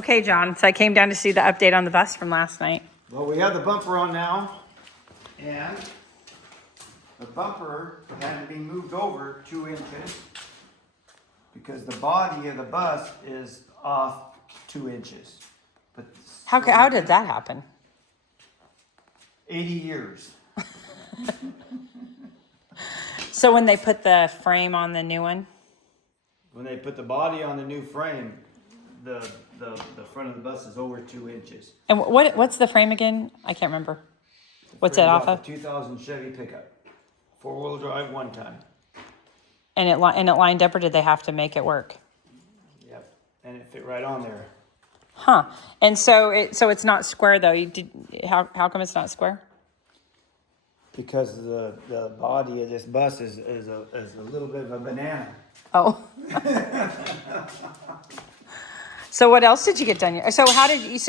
Okay, John, so I came down to see the update on the bus from last night. Well, we have the bumper on now, and the bumper had to be moved over 2 inches because the body of the bus is off 2 inches. But How did that happen? 80 years. So when they put the frame on the new one? When they put the body on the new frame, the front of the bus is over 2 inches. And what's the frame again? I can't remember. What's it off of? 2000 Chevy pickup, 4-wheel drive, 1 ton. And it lined up, or did they have to make it work? Yep, and it fit right on there. Huh. And so it's not square though. How come it's not square? Because the body of this bus is a little bit of a banana. Oh. So what else did you get done? So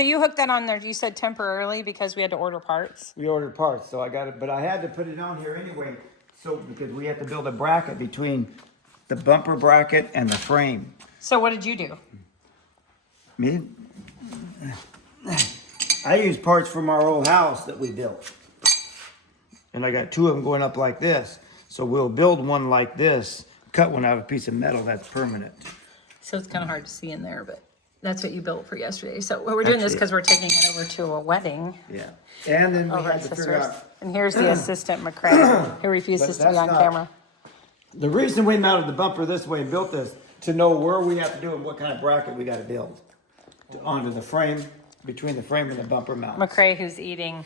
you hooked that on there? You said temporarily because we had to order parts. We ordered parts, so I got it, but I had to put it on here anyway. So because we had to build a bracket between the bumper bracket and the frame. So what did you do? Me? I used parts from our old house that we built. And I got 2 of them going up like this. So we'll build one like this, cut one out of a piece of metal that's permanent. So it's kind of hard to see in there, but that's what you built for yesterday. So we're doing this because we're taking it over to a wedding. Yeah. And then we Over had at to figure Sisters. out. And here's the assistant, McCray, who refuses to be on camera. The reason we mounted the bumper this way and built this, to know where we have to do and what kind of bracket we got to build onto the frame, between the frame and the bumper mount. McCray, who's eating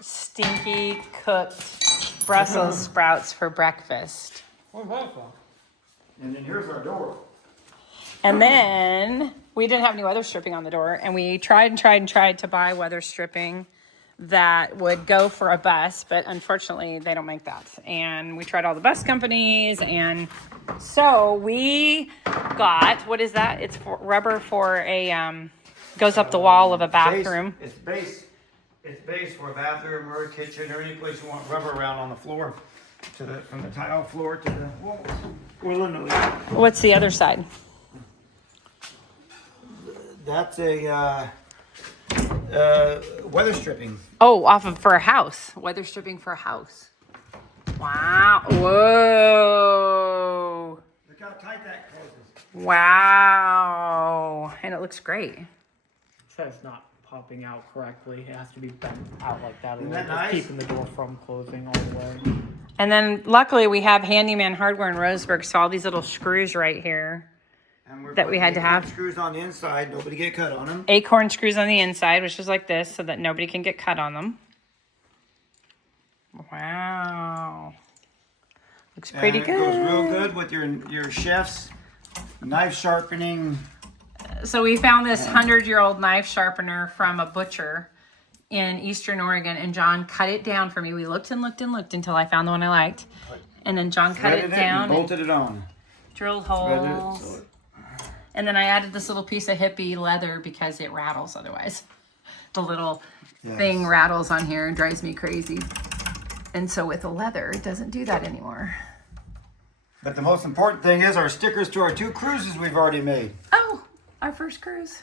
stinky cooked Brussels sprouts for breakfast. And then here's our door. And then we didn't have any weather stripping on the door, and we tried to buy weather stripping that would go for a bus, but unfortunately they don't make that. And we tried all the bus companies, and so we got, what is that? It's for rubber for a goes up the wall of a bathroom. It's base for a bathroom or a kitchen or any place you want rubber around on the floor, from the tile floor to the walls. What's the other side? That's a weather stripping. Oh, for a house. Weather stripping for a house. Wow. Whoa. Look how tight that closes. Wow. And it looks great. So it's not popping out correctly. It has to be bent out like that. Isn't that just nice? keeping the door from closing all the way. And then luckily we have Handyman Hardware in Roseburg, so all these little screws right here that we had to have. Screws on the inside, nobody get cut on them. Acorn screws on the inside, which is like this, so that nobody can get cut on them. Wow. Looks pretty good. It goes real good with your chef's knife sharpening. So we found this 100-year-old knife sharpener from a butcher in Eastern Oregon, and John cut it down for me. We looked and looked and looked until I found the one I liked. And then John cut it down and bolted it on. Drilled holes. And then I added this little piece of hippie leather because it rattles otherwise. The little thing rattles on here and drives me crazy. And so with the leather, it doesn't do that anymore. But the most important thing is our stickers to our 2 cruises we've already made. Oh, our first cruise.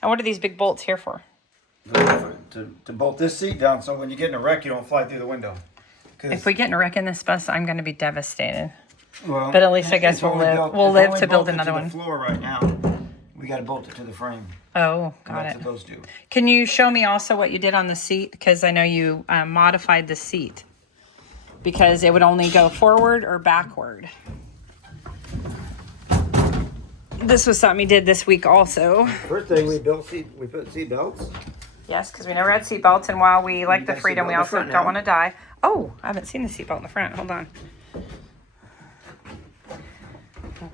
And what are these big bolts here for? To bolt this seat down so when you get in a wreck, you don't fly through the window. If we get in a wreck in this bus, I'm going to be devastated. Well, But at least I guess we'll live to build another one. The floor right now. We got to bolt it to the frame. Oh, got That's it. what those do. Can you show me also what you did on the seat? Because I know you modified the seat. Because it would only go forward or backward. This was something we did this week also. First thing we put seat belts. Yes, because we never had seat belts, and while we like the freedom, we also don't want to die. Oh, I haven't seen the seat belt in the front. Hold on.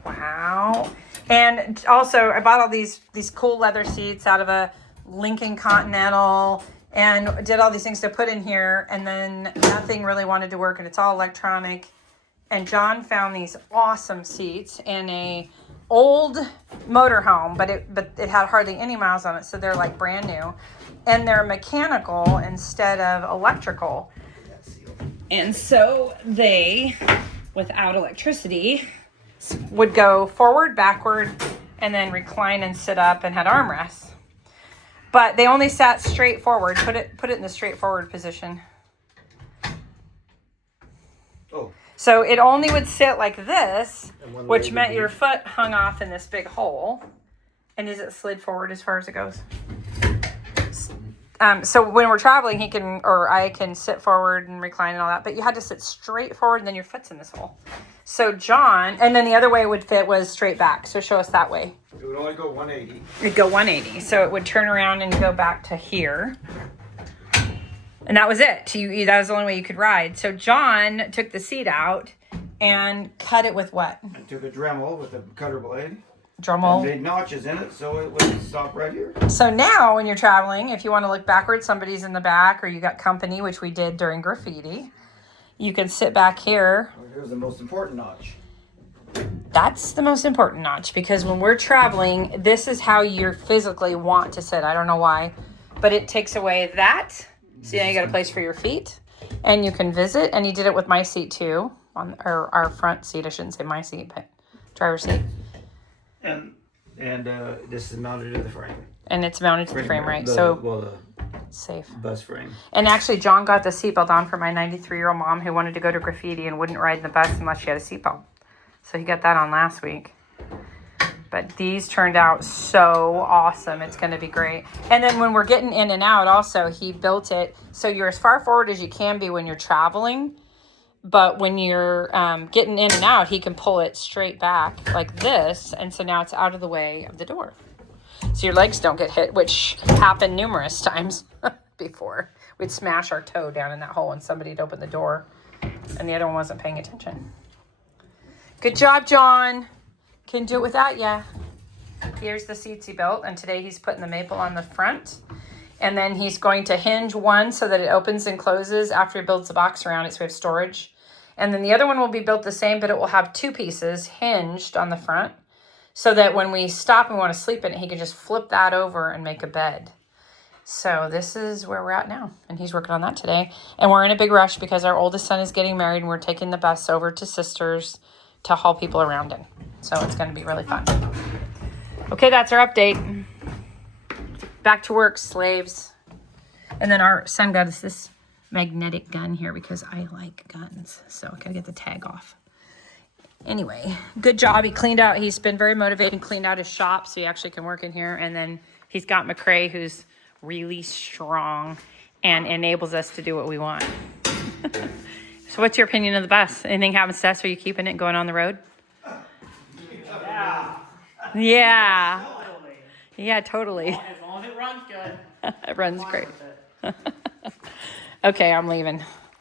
Wow. And also, I bought all these cool leather seats out of a Lincoln Continental and did all these things to put in here, and then nothing really wanted to work, and it's all electronic. And John found these awesome seats in a old motorhome, but it had hardly any miles on it, so they're like brand new. And they're mechanical instead of electrical. And so they, without electricity, would go forward, backward, and then recline and sit up and had armrests. But they only sat straight forward. Put it in the straight forward position. Oh. So it only would sit like this, And which meant your foot hung off in this big hole. And is it slid forward as far as it goes? So when we're traveling, I can sit forward and recline and all that, but you had to sit straight forward and then your foot's in this hole. So John, and then the other way it would fit was straight back. So show us that way. It would only go 180. It'd go 180. So it would turn around and go back to here. And that was it. That was the only way you could ride. So John took the seat out and cut it with what? I took a Dremel with a cutter blade. Dremel. And made notches in it so it would stop right here. So now when you're traveling, if you want to look backwards, somebody's in the back or you got company, which we did during graffiti, you can sit back here. Well, here's the most important notch. That's the most important notch because when we're traveling, this is how you physically want to sit. I don't know why, but it takes away that. So now you got a place for your feet and you can visit. And he did it with my seat too, on our front seat. I shouldn't say my seat, but driver's seat. And this is mounted to the frame. And it's mounted to the frame, right? The safe. bus frame. And actually, John got the seatbelt on for my 93-year-old mom who wanted to go to graffiti and wouldn't ride in the bus unless she had a seatbelt. So he got that on last week. But these turned out so awesome. It's going to be great. And then when we're getting in and out also, he built it so you're as far forward as you can be when you're traveling. But when you're getting in and out, he can pull it straight back like this. And so now it's out of the way of the door. So your legs don't get hit, which happened numerous times before. We'd smash our toe down in that hole and somebody'd open the door and the other one wasn't paying attention. Good job, John. Can do it without ya. Here's the seats he built. And today he's putting the maple on the front. And then he's going to hinge one so that it opens and closes after he builds the box around it so we have storage. And then the other one will be built the same, but it will have two pieces hinged on the front so that when we stop and we want to sleep in it, he can just flip that over and make a bed. So this is where we're at now. And he's working on that today. And we're in a big rush because our oldest son is getting married and we're taking the bus over to Sisters to haul people around in. So it's going to be really fun. Okay, that's our update. Back to work, slaves. And then our son got us this magnetic gun here because I like guns. So I gotta get the tag off. Anyway, good job. He cleaned out. He's been very motivated and cleaned out his shop so he actually can work in here. And then he's got McCrae, who's really strong and enables us to do what we want. So what's your opinion of the bus? Anything happens to us? Are you keeping it going on the road? Yeah. Yeah. Totally. Yeah, totally. As long as it runs good. It runs Fine great. with it. Okay, I'm leaving.